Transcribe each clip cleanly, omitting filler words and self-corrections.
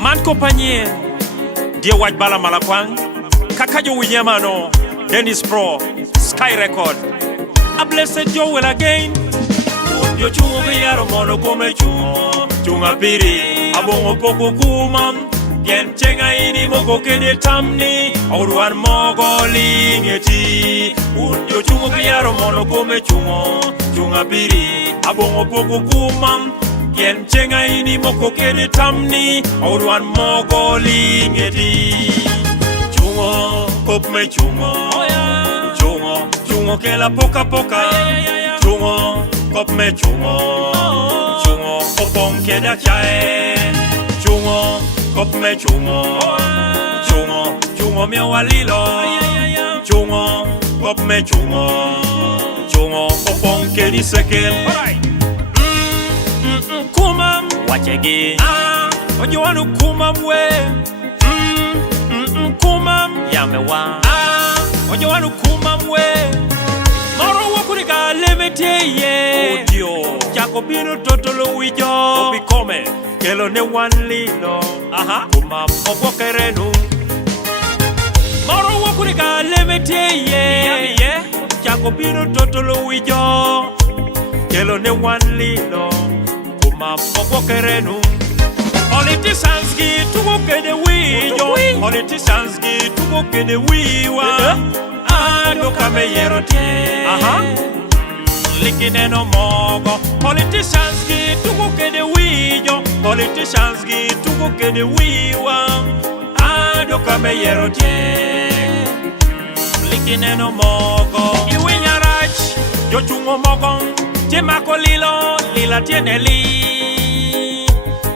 Man compagnie Dia White Bala Malakwang Kakajo Winyamano Dennis Pro Sky Record A blessed Joe will again Yo chungo yaro mono come chungo Chunga Apiri Abongo poko kumam Gen chenga ini moko kede tamni Auruan mogo lingeti Yo chungo yaro mono come chungo Chunga Apiri Abongo poko kumam Gen chenga ini moko kede tamni Auruan mogo lingeti Chungo kop me chungo Chungo Chungo ke la poka poka Chungo kop me chungo Chungo kopong ke da chae Chungo kop me chungo Chungo Chungo mi walilo Chungo kop me chungo Chungo kopong ke di sekel Kumam wachegi Ojo wanu kumam we Kumam yamewa Ojo wanu kumam we Maro wakuriga lemete ye Odio Jakobino totolo wijo Obikome Kelo ne wan lilo Kumam obokerenu Maro wakuriga lemete ye Jakobino totolo wijo Kelo ne wan lilo Kumam obokerenu Politicians gi tugo kede wijo Politicians gi tugo kede wiwa Ado kame yero te Likine no mogo Politicians gi tugo kede wijo Politicians gi tugo kede wiwa Ado kame yero te Likine no mogo Iwinya rach Yo chungo mogo Temako lilo Lila tiene li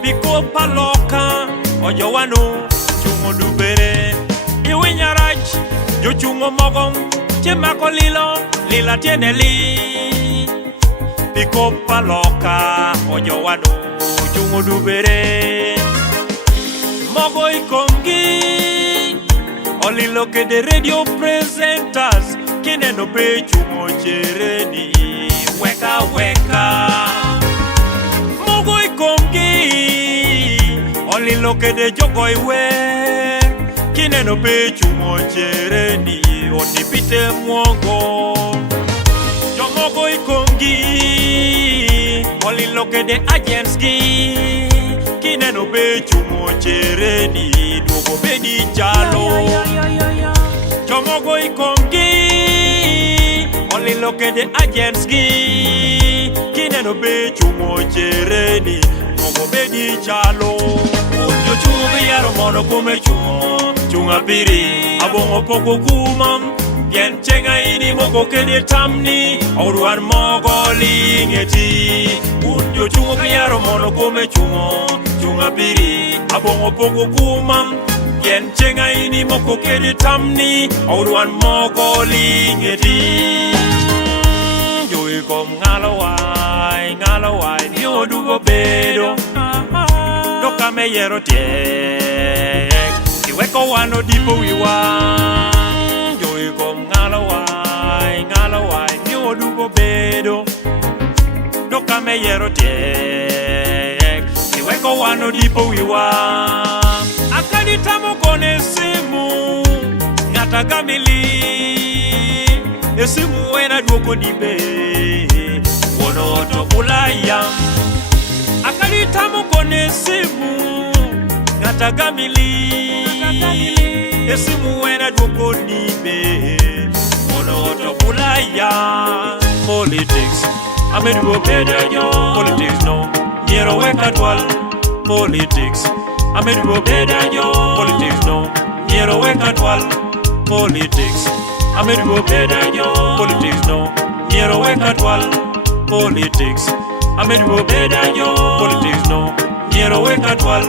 Biko paloka Ojo wanu Chungo dubere Iwinya rach Yo chungo mogo Temako lilo Lila tiene li Biko paloka Ojo wanu Chungo dubere Mogo ikongi Olilo ke de radio presenters Kine no pe chungo chereni Weka weka Mogo ikongi Olilo ke de jogo iwe Kine no pe chungo chereni Otipite mwongo Jomogo ikongi Olilo ke de agents gi Kine no pe chungo chereni Duogo bedi jalo Jomogo ikongi Olilo ke de agents gi Kine no pe chungo chereni Duogo bedi jalo Yo chungo yaro mono come chungo Chunga Apiri Abongo poko kumam Gen chenga ini moko kede tamni Auruan mogo lingeti Yo chungo yaro mono come chungo Chunga Apiri Abongo poko kumam Gen chenga ini moko kede tamni Auruan mogo lingeti Yo ikom ngalawai Yo dugo bedo Doka me yero tie Iweko wano dipo wiwa Yo ikom ngalawai Yo dugo bedo Doka me yero tie Iweko wano dipo wiwa Akadi tamo kone simu Ngata gamili Esimu wena duoko nibe Wono to ulaya Akadi tamo kone simu Ngata gamili Esimu wena duoko nibe Wono to ulaya Politics Ameduo beda yo Politics no Niero weka twal Politics Ameduo beda yo Politics no Niero weka twal Politics Ameduo beda yo Politics no Niero weka twal Politics Ameduo beda yo Politics no Niero weka twal